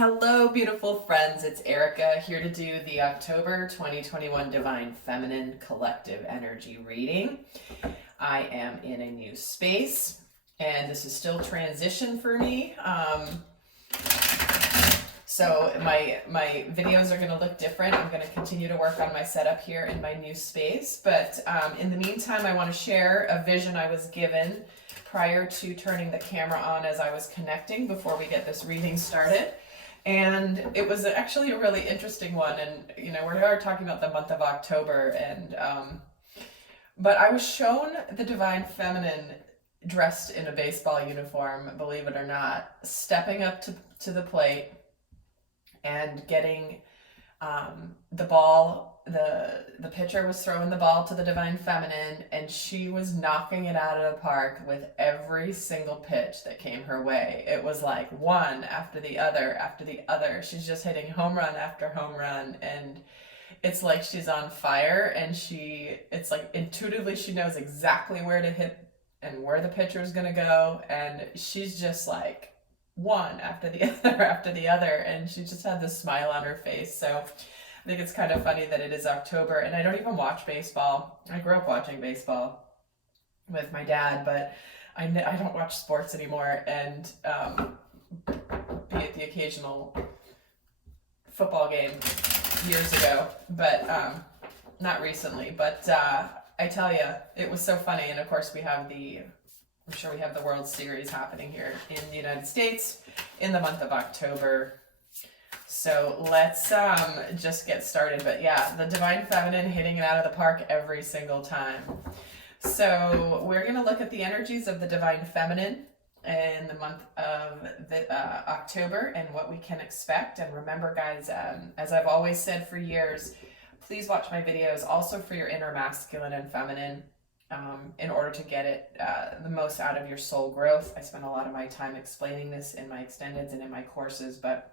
Hello, beautiful friends. It's Erica here to do the October 2021 Divine Feminine Collective Energy reading. I am in a new space, and this is still transition for me. So my videos are going to look different. I'm going to continue to work on my setup here in my new space. But in the meantime, I want to share a vision I was given prior to turning the camera on as I was connecting before we get this reading started. And it was actually a really interesting one. And, you know, we're talking about the month of October. And, but I was shown the Divine Feminine dressed in a baseball uniform, believe it or not, stepping up to the plate and getting the ball. The pitcher was throwing the ball to the Divine Feminine, and she was knocking it out of the park with every single pitch that came her way. It was like one after the other after the other. She's just hitting home run after home run, and it's like she's on fire, and it's like intuitively she knows exactly where to hit and where the pitcher is going to go, and she's just like one after the other after the other, and she just had this smile on her face. So I think it's kind of funny that it is October, and I don't even watch baseball. I grew up watching baseball with my dad, but I don't watch sports anymore, and be at the occasional football game years ago, but not recently. But I tell you, it was so funny, and of course I'm sure we have the World Series happening here in the United States in the month of October. So let's just get started. But yeah, the Divine Feminine hitting it out of the park every single time. So we're going to look at the energies of the Divine Feminine in the month of October and what we can expect. And remember, guys, as I've always said for years, please watch my videos also for your inner masculine and feminine in order to get it the most out of your soul growth. I spend a lot of my time explaining this in my extendeds and in my courses, but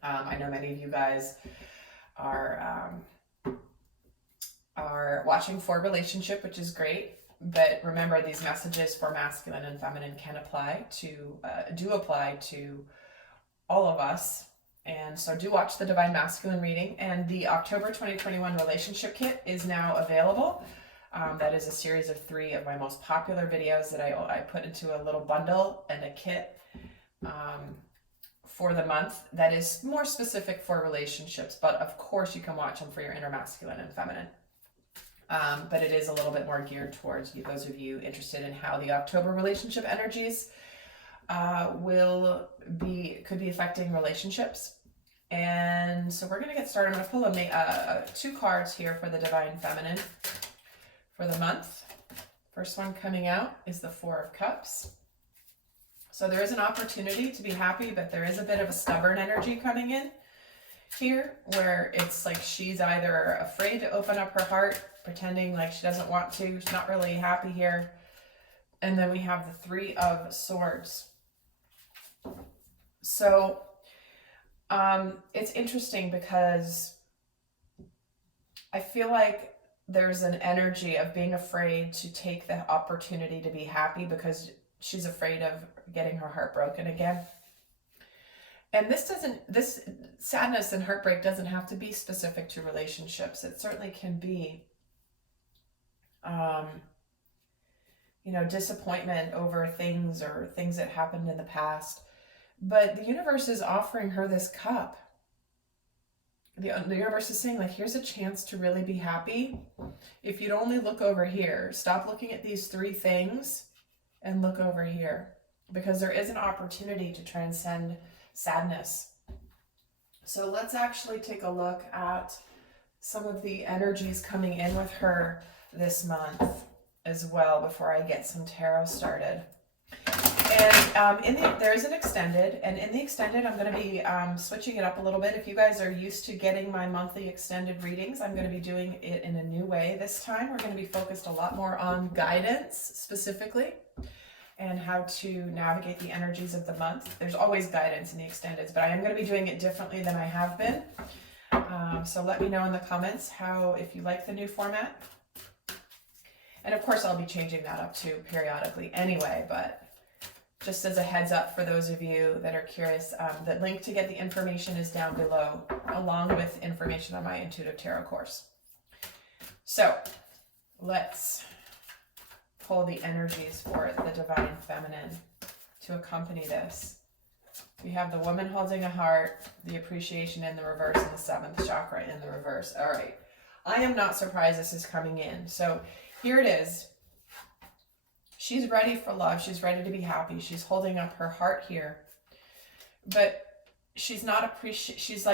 I know many of you guys are watching for relationship, which is great. But remember, these messages for masculine and feminine can apply to all of us. And so do watch the Divine Masculine reading. And the October 2021 relationship kit is now available. That is a series of 3 of my most popular videos that I put into a little bundle and a kit for the month that is more specific for relationships, but of course you can watch them for your inner masculine and feminine. But it is a little bit more geared towards those of you interested in how the October relationship energies could be affecting relationships. And so we're going to get started. I'm going to pull 2 cards here for the Divine Feminine for the month. First one coming out is the 4 of Cups. So there is an opportunity to be happy, but there is a bit of a stubborn energy coming in here where it's like she's either afraid to open up her heart, pretending like she doesn't want to, she's not really happy here. And then we have the 3 of Swords. So it's interesting because I feel like there's an energy of being afraid to take the opportunity to be happy because she's afraid of getting her heart broken again. And this sadness and heartbreak doesn't have to be specific to relationships. It certainly can be, disappointment over things or things that happened in the past. But the universe is offering her this cup. The universe is saying, like, here's a chance to really be happy. If you'd only look over here, stop looking at these 3 things and look over here, because there is an opportunity to transcend sadness. So let's actually take a look at some of the energies coming in with her this month as well before I get some tarot started. And there is an extended, and in the extended I'm going to be switching it up a little bit. If you guys are used to getting my monthly extended readings, I'm going to be doing it in a new way this time. We're going to be focused a lot more on guidance specifically and how to navigate the energies of the month. There's always guidance in the extendeds, but I am going to be doing it differently than I have been. So let me know in the comments if you like the new format. And of course I'll be changing that up too periodically anyway, but just as a heads up for those of you that are curious, the link to get the information is down below, along with information on my Intuitive Tarot course. So let's pull the energies for the Divine Feminine to accompany this. We have the woman holding a heart, the appreciation in the reverse, and the 7th chakra in the reverse. All right. I am not surprised this is coming in. So here it is. She's ready for love. She's ready to be happy. She's holding up her heart here. But she's not she's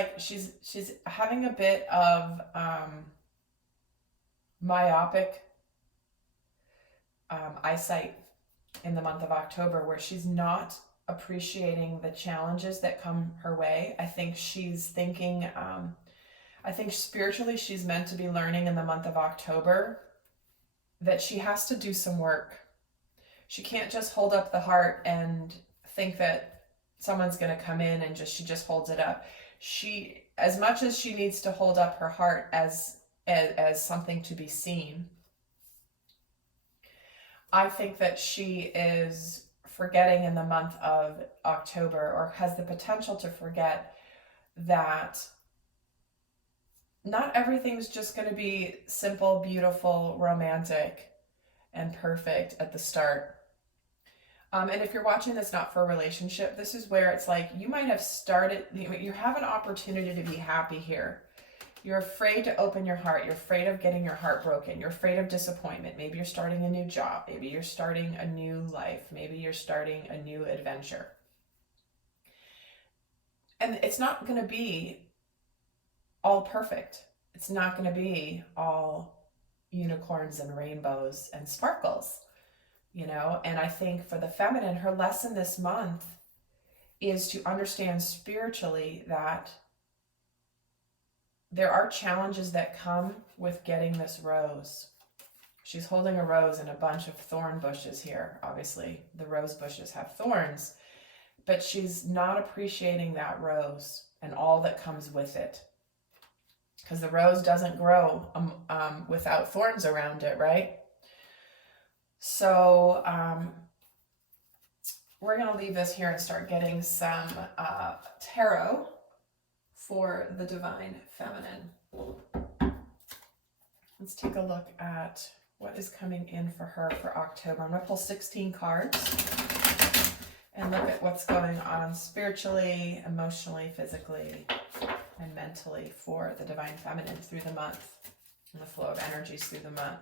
having a bit of myopic eyesight in the month of October, where she's not appreciating the challenges that come her way. I think she's thinking, I think spiritually she's meant to be learning in the month of October that she has to do some work. She can't just hold up the heart and think that someone's going to come in and she just holds it up. She, as much as she needs to hold up her heart as something to be seen, I think that she is forgetting in the month of October, or has the potential to forget, that not everything's just going to be simple, beautiful, romantic, and perfect at the start. And if you're watching this not for a relationship, this is where it's like you might have started, you have an opportunity to be happy here. You're afraid to open your heart. You're afraid of getting your heart broken. You're afraid of disappointment. Maybe you're starting a new job. Maybe you're starting a new life. Maybe you're starting a new adventure. And it's not going to be all perfect. It's not going to be all unicorns and rainbows and sparkles, you know? And I think for the feminine, her lesson this month is to understand spiritually that there are challenges that come with getting this rose. She's holding a rose and a bunch of thorn bushes here. Obviously, the rose bushes have thorns, but she's not appreciating that rose and all that comes with it. Because the rose doesn't grow without thorns around it, right? So we're going to leave this here and start getting some tarot for the Divine Feminine. Let's take a look at what is coming in for her for October. I'm going to pull 16 cards and look at what's going on spiritually, emotionally, physically, and mentally for the Divine Feminine through the month, and the flow of energies through the month.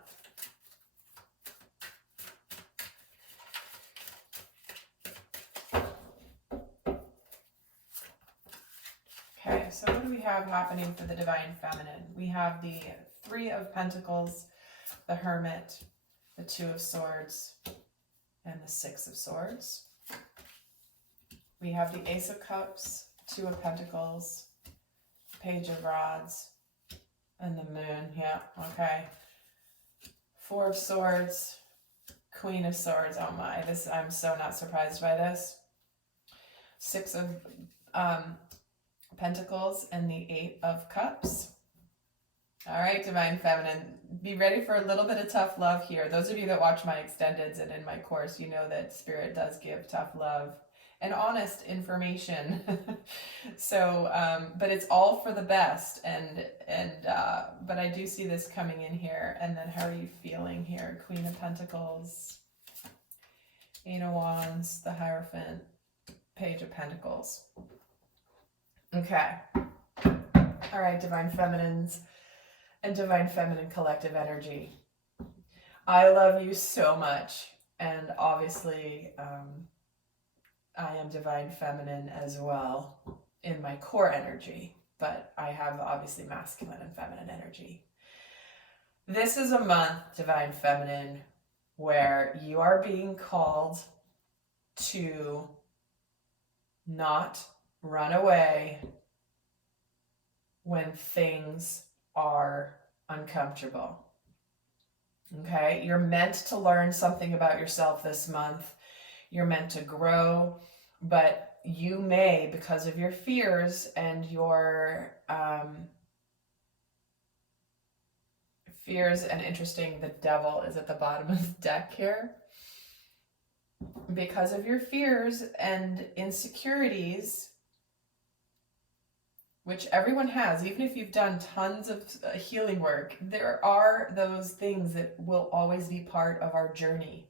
Okay, so what do we have happening for the Divine Feminine? We have the 3 of Pentacles, the Hermit, the 2 of Swords, and the 6 of Swords. We have the Ace of Cups, 2 of Pentacles, Page of Rods, and the Moon. Yeah, okay. 4 of Swords, Queen of Swords. Oh my, I'm so not surprised by this. 6 of Pentacles and the 8 of Cups. All right, Divine Feminine, be ready for a little bit of tough love here. Those of you that watch my extendeds and in my course, you know that Spirit does give tough love and honest information. So, but it's all for the best. But I do see this coming in here. And then how are you feeling here? Queen of Pentacles, 8 of Wands, the Hierophant, Page of Pentacles. Okay. All right, Divine Feminines and Divine Feminine collective energy. I love you so much. And obviously, I am Divine Feminine as well in my core energy, but I have obviously masculine and feminine energy. This is a month, Divine Feminine, where you are being called to not run away when things are uncomfortable. Okay? You're meant to learn something about yourself this month. You're meant to grow, but you may, because of your fears and your fears, and interesting, the devil is at the bottom of the deck here. because of your fears and insecurities, which everyone has, even if you've done tons of healing work, there are those things that will always be part of our journey.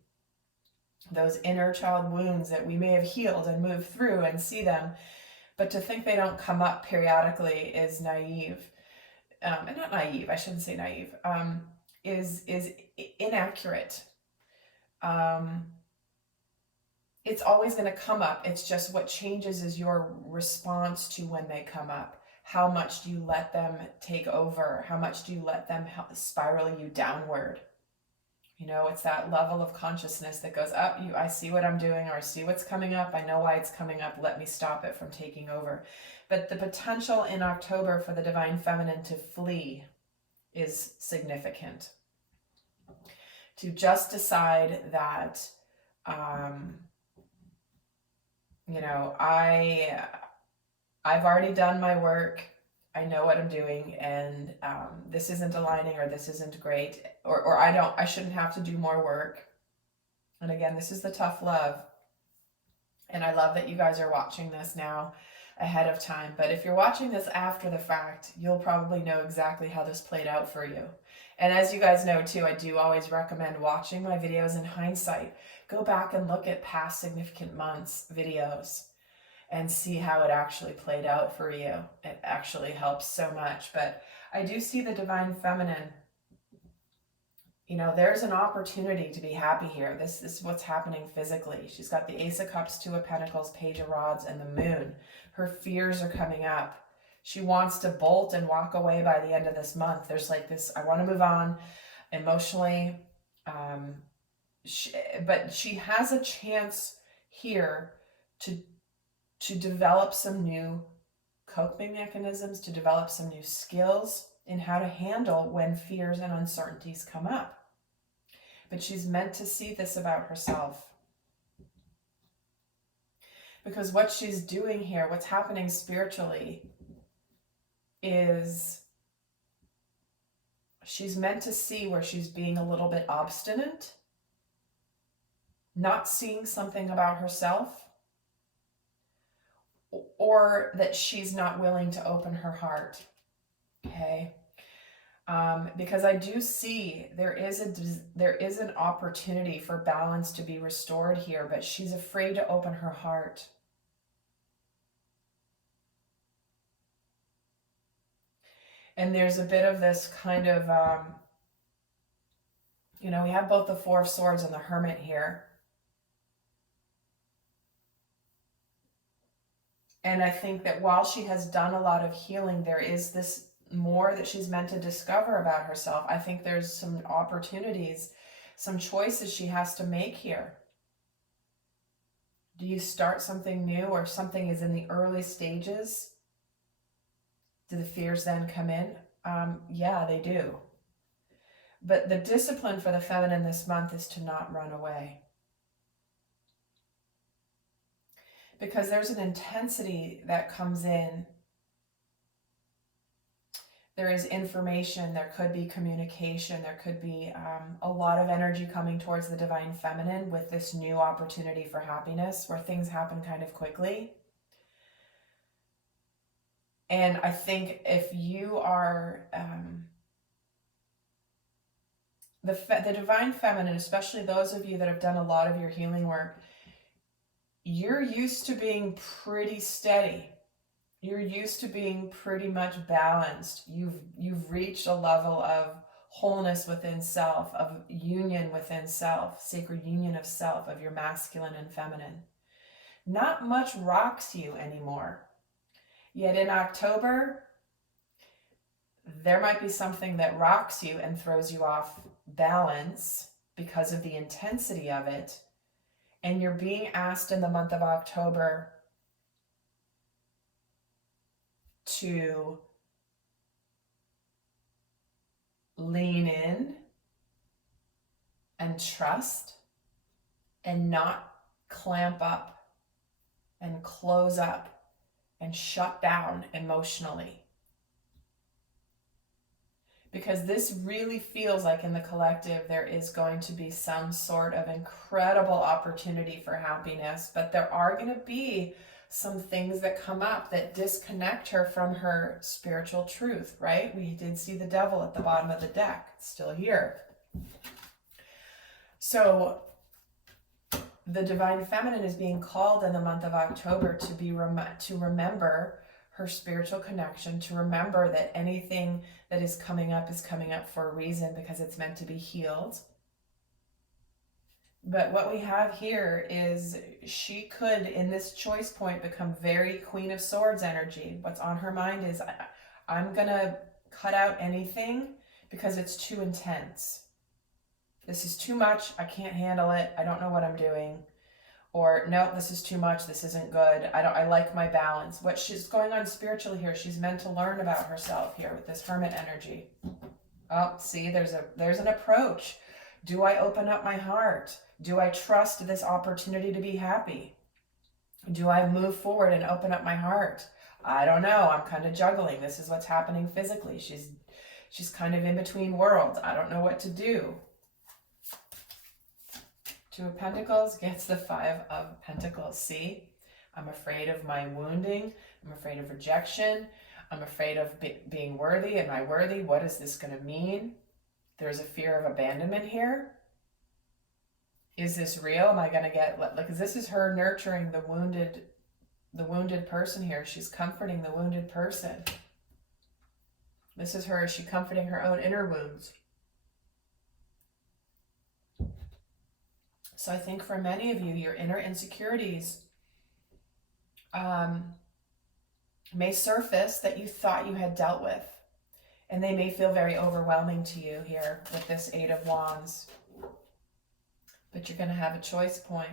Those inner child wounds that we may have healed and moved through and see them, but to think they don't come up periodically is naive. And not naive, I shouldn't say naive, is inaccurate. It's always going to come up. It's just what changes is your response to when they come up. How much do you let them take over? How much do you let them spiral you downward? You know, it's that level of consciousness that goes up. I see what I'm doing, or I see what's coming up. I know why it's coming up. Let me stop it from taking over. But the potential in October for the Divine Feminine to flee is significant. To just decide that, you know, I've already done my work. I know what I'm doing, and this isn't aligning, or this isn't great, or I shouldn't have to do more work. And again, this is the tough love. And I love that you guys are watching this now ahead of time. But if you're watching this after the fact, you'll probably know exactly how this played out for you. And as you guys know too, I do always recommend watching my videos in hindsight. Go back and look at past significant months videos and see how it actually played out for you. It actually helps so much. But I do see the Divine Feminine. You know, there's an opportunity to be happy here. This is what's happening physically. She's got the Ace of Cups, Two of Pentacles, Page of Rods, and the Moon. Her fears are coming up. She wants to bolt and walk away by the end of this month. There's like this, I want to move on emotionally. But she has a chance here to develop some new coping mechanisms, to develop some new skills in how to handle when fears and uncertainties come up. But she's meant to see this about herself. Because what she's doing here, what's happening spiritually, is she's meant to see where she's being a little bit obstinate, not seeing something about herself, or that she's not willing to open her heart. Okay? Because I do see there is an opportunity for balance to be restored here, but she's afraid to open her heart. And there's a bit of this kind of, you know, we have both the Four of Swords and the Hermit here. And I think that while she has done a lot of healing, there is this more that she's meant to discover about herself. I think there's some opportunities, some choices she has to make here. Do you start something new, or something is in the early stages? Do the fears then come in? Yeah, they do. But the discipline for the feminine this month is to not run away. Because there's an intensity that comes in. There is information, there could be communication, there could be a lot of energy coming towards the Divine Feminine with this new opportunity for happiness, where things happen kind of quickly. And I think if you are the Divine Feminine, especially those of you that have done a lot of your healing work, you're used to being pretty steady. You're used to being pretty much balanced. You've reached a level of wholeness within self, of union within self, sacred union of self, of your masculine and feminine. Not much rocks you anymore. Yet in October, there might be something that rocks you and throws you off balance because of the intensity of it. And you're being asked in the month of October to lean in and trust and not clamp up and close up and shut down emotionally. because this really feels like in the collective there is going to be some sort of incredible opportunity for happiness, but there are going to be some things that come up that disconnect her from her spiritual truth, right? We did see the devil at the bottom of the deck. It's still here. So the divine feminine is being called in the month of October to remember her spiritual connection, to remember that anything that is coming up for a reason, because it's meant to be healed. But what we have here is she could, in this choice point, become very Queen of Swords energy. What's on her mind is, I'm going to cut out anything because it's too intense. This is too much. I can't handle it. I don't know what I'm doing. Or, no, this is too much. This isn't good. I like my balance. What she's going on spiritually here, she's meant to learn about herself here with this Hermit energy. Oh, see, there's an approach. Do I open up my heart? Do I trust this opportunity to be happy? Do I move forward and open up my heart? I don't know. I'm kind of juggling. This is what's happening physically. She's kind of in between worlds. I don't know what to do. Two of Pentacles gets the Five of Pentacles. See, I'm afraid of my wounding. I'm afraid of rejection. I'm afraid of being worthy. Am I worthy? What is this going to mean? There's a fear of abandonment here. Is this real? Am I going to get, like, this is her nurturing the wounded person here. She's comforting the wounded person. This is her, is she comforting her own inner wounds? So I think for many of you, your inner insecurities may surface that you thought you had dealt with. And they may feel very overwhelming to you here with this Eight of Wands. But you're going to have a choice point.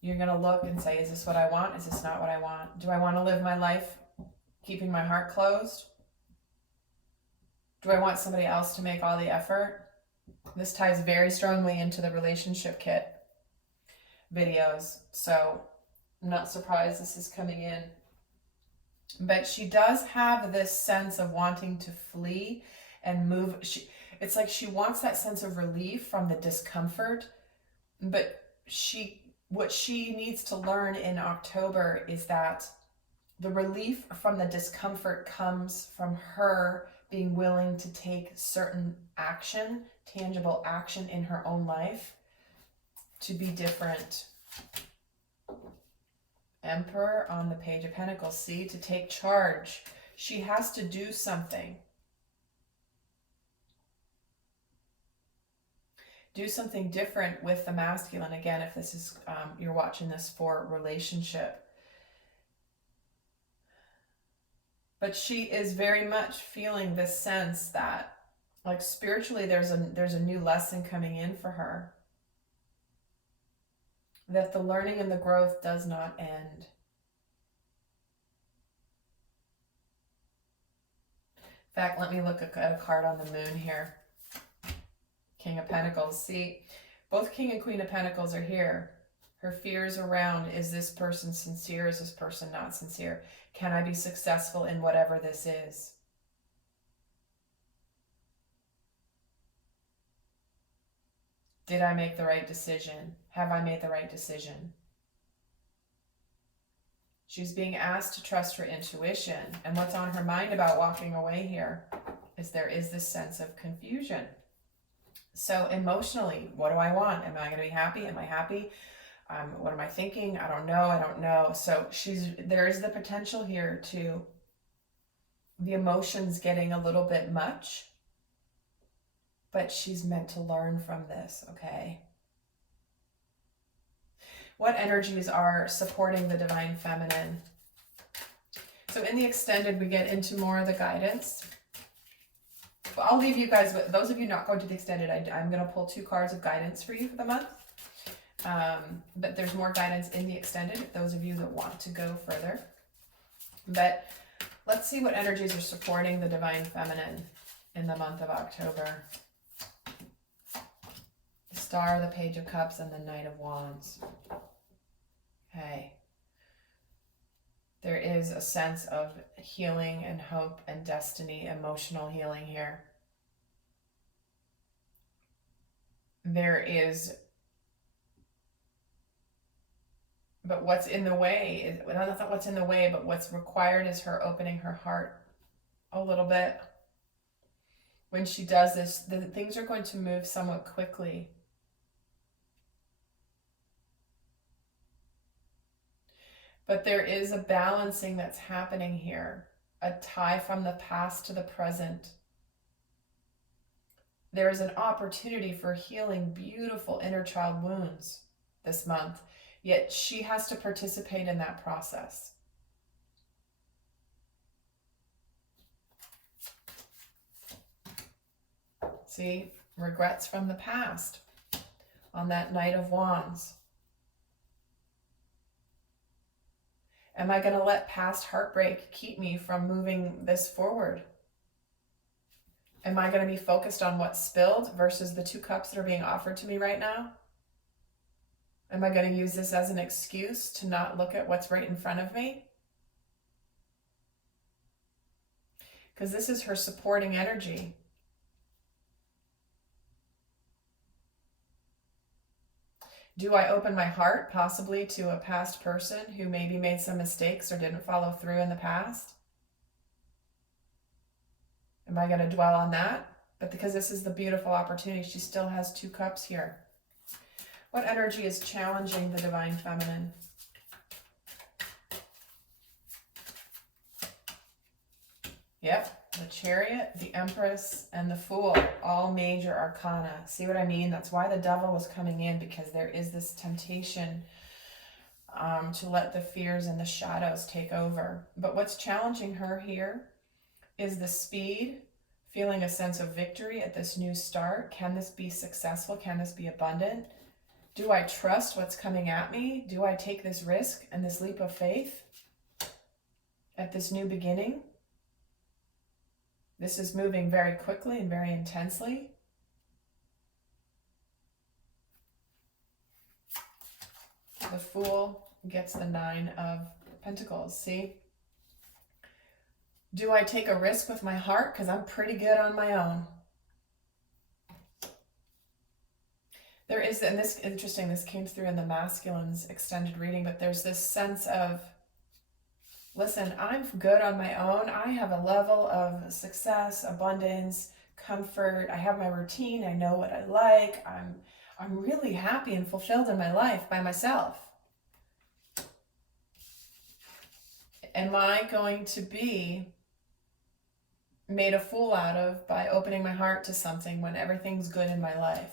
You're going to look and say, is this what I want? Is this not what I want? Do I want to live my life keeping my heart closed? Do I want somebody else to make all the effort? This ties very strongly into the relationship kit videos. So I'm not surprised this is coming in. But she does have this sense of wanting to flee and move. It's like she wants that sense of relief from the discomfort. But what she needs to learn in October is that the relief from the discomfort comes from her being willing to take certain action, tangible action in her own life to be different. Emperor on the Page of Pentacles. See, to take charge. She has to do something. Do something different with the masculine. Again, if this is, you're watching this for relationship. But she is very much feeling this sense that, like, spiritually there's a new lesson coming in for her. That the learning and the growth does not end. In fact, let me look at a card on the moon here. King of Pentacles. See, both King and Queen of Pentacles are here. Her fears around, is this person sincere? Is this person not sincere? Can I be successful in whatever this is? Did I make the right decision? Have I made the right decision? She's being asked to trust her intuition. And what's on her mind about walking away here is there is this sense of confusion. So emotionally, what do I want? Am I going to be happy? Am I happy? What am I thinking? I don't know. So there's the potential here to the emotions getting a little bit much. But she's meant to learn from this, okay? What energies are supporting the divine feminine? So in the extended, we get into more of the guidance. I'll leave you guys with, those of you not going to the extended, I'm going to pull 2 cards of guidance for you for the month. But there's more guidance in the extended, those of you that want to go further. But let's see what energies are supporting the divine feminine in the month of October. The Star, the Page of Cups, and the Knight of Wands. Okay. There is a sense of healing and hope and destiny, emotional healing here. There is, but what's in the way is, well, not what's in the way, but what's required is her opening her heart a little bit. When she does this, things are going to move somewhat quickly. But there is a balancing that's happening here, a tie from the past to the present. There is an opportunity for healing beautiful inner child wounds this month, yet she has to participate in that process. See, regrets from the past on that Knight of Wands. Am I going to let past heartbreak keep me from moving this forward? Am I going to be focused on what's spilled versus the 2 cups that are being offered to me right now? Am I going to use this as an excuse to not look at what's right in front of me? Because this is her supporting energy. Do I open my heart possibly to a past person who maybe made some mistakes or didn't follow through in the past? Am I going to dwell on that? But because this is the beautiful opportunity, she still has 2 cups here. What energy is challenging the Divine Feminine? Yep. The Chariot, the Empress, and the Fool, all major arcana. See what I mean? That's why the Devil was coming in, because there is this temptation to let the fears and the shadows take over. But what's challenging her here is the speed, feeling a sense of victory at this new start. Can this be successful? Can this be abundant? Do I trust what's coming at me? Do I take this risk and this leap of faith at this new beginning? This is moving very quickly and very intensely. The Fool gets the 9 of Pentacles. See? Do I take a risk with my heart? Because I'm pretty good on my own. There is, and this interesting, this came through in the masculine's extended reading, but there's this sense of, listen, I'm good on my own. I have a level of success, abundance, comfort. I have my routine. I know what I like. I'm really happy and fulfilled in my life by myself. Am I going to be made a fool out of by opening my heart to something when everything's good in my life?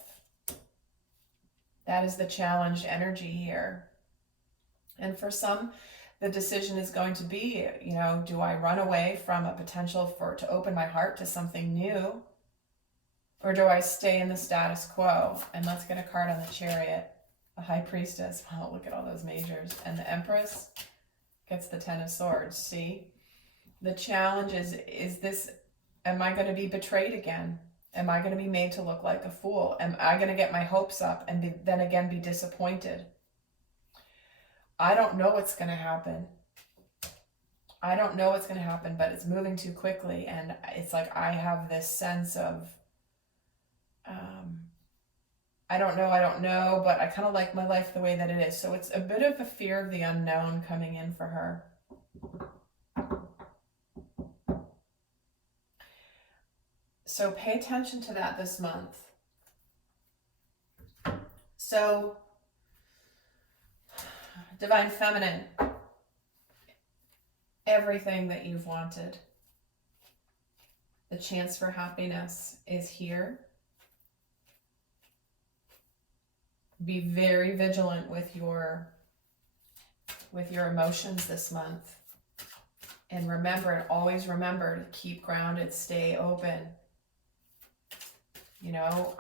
That is the challenged energy here. And for some, the decision is going to be, you know, do I run away from a potential to open my heart to something new? Or do I stay in the status quo? And let's get a card on the Chariot. The High Priestess. Wow, look at all those majors. And the Empress gets the 10 of Swords. See? The challenge is this, am I going to be betrayed again? Am I going to be made to look like a fool? Am I going to get my hopes up and then again be disappointed? I don't know what's going to happen. I don't know what's going to happen, but it's moving too quickly. And it's like I have this sense of, I don't know, but I kind of like my life the way that it is. So it's a bit of a fear of the unknown coming in for her. So pay attention to that this month. So, Divine Feminine, everything that you've wanted, the chance for happiness is here. Be very vigilant with your emotions this month. And remember, and always remember to keep grounded, stay open. You know,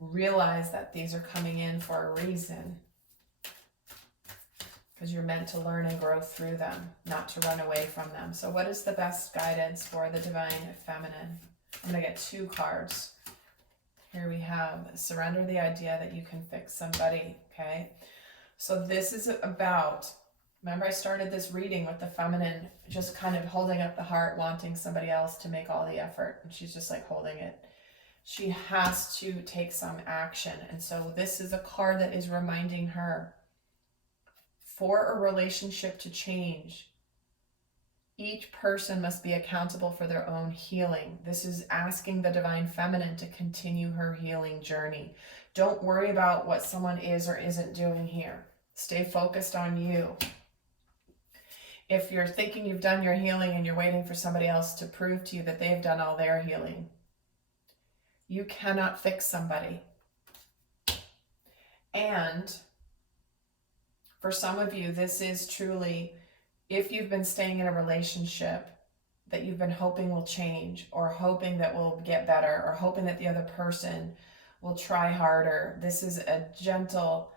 realize that these are coming in for a reason. Because you're meant to learn and grow through them, not to run away from them. So what is the best guidance for the Divine Feminine? I'm going to get 2 cards. Here we have surrender the idea that you can fix somebody, okay? So this is about Remember, I started this reading with the feminine just kind of holding up the heart, wanting somebody else to make all the effort. And she's just like holding it. She has to take some action. And so this is a card that is reminding her, for a relationship to change, each person must be accountable for their own healing. This is asking the divine feminine to continue her healing journey. Don't worry about what someone is or isn't doing here. Stay focused on you. If you're thinking you've done your healing and you're waiting for somebody else to prove to you that they've done all their healing, you cannot fix somebody. And for some of you, this is truly, if you've been staying in a relationship that you've been hoping will change, or hoping that will get better, or hoping that the other person will try harder, this is a gentle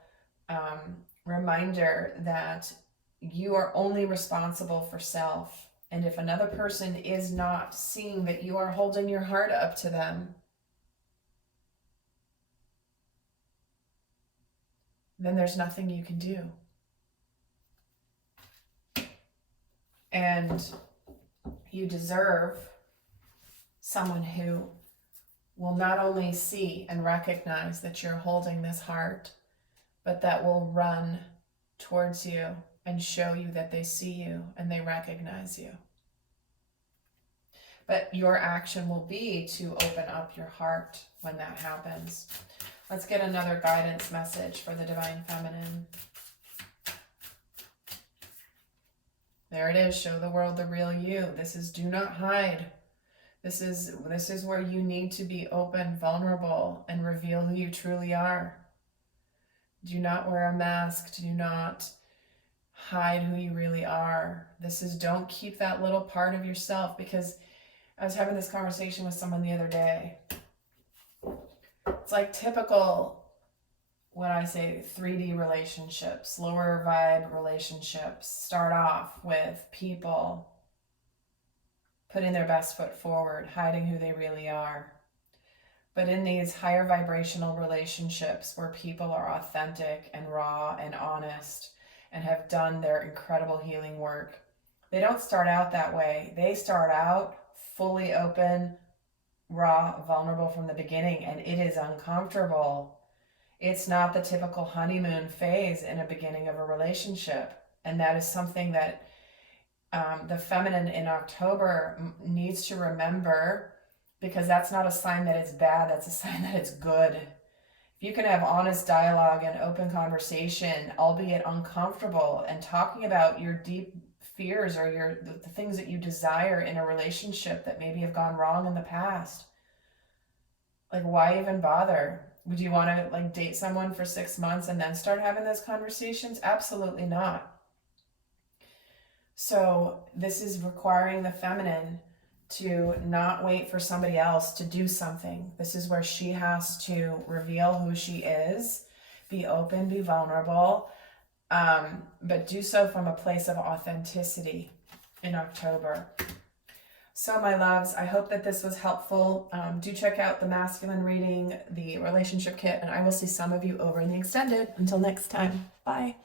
reminder that you are only responsible for self. And if another person is not seeing that you are holding your heart up to them, then there's nothing you can do. And you deserve someone who will not only see and recognize that you're holding this heart, but that will run towards you and show you that they see you and they recognize you. But your action will be to open up your heart when that happens. Let's get another guidance message for the divine feminine. There it is. Show the world the real you. This is do not hide. This is where you need to be open, vulnerable, and reveal who you truly are. Do not wear a mask. Do not hide who you really are. This is, don't keep that little part of yourself, because I was having this conversation with someone the other day. It's like typical, when I say 3D relationships, lower vibe relationships, start off with people putting their best foot forward, hiding who they really are. But in these higher vibrational relationships where people are authentic and raw and honest and have done their incredible healing work, they don't start out that way. They start out fully open, raw, vulnerable from the beginning, and it is uncomfortable. It's not the typical honeymoon phase in a beginning of a relationship. And that is something that the feminine in October needs to remember, because that's not a sign that it's bad. That's a sign that it's good. If you can have honest dialogue and open conversation, albeit uncomfortable, and talking about your deep fears or the things that you desire in a relationship that maybe have gone wrong in the past. Like, why even bother? Would you want to date someone for 6 months and then start having those conversations? Absolutely not. So this is requiring the feminine to not wait for somebody else to do something. This is where she has to reveal who she is, be open, be vulnerable, but do so from a place of authenticity in October. So my loves, I hope that this was helpful. Do check out the masculine reading, the relationship kit, and I will see some of you over in the extended. Until next time, bye.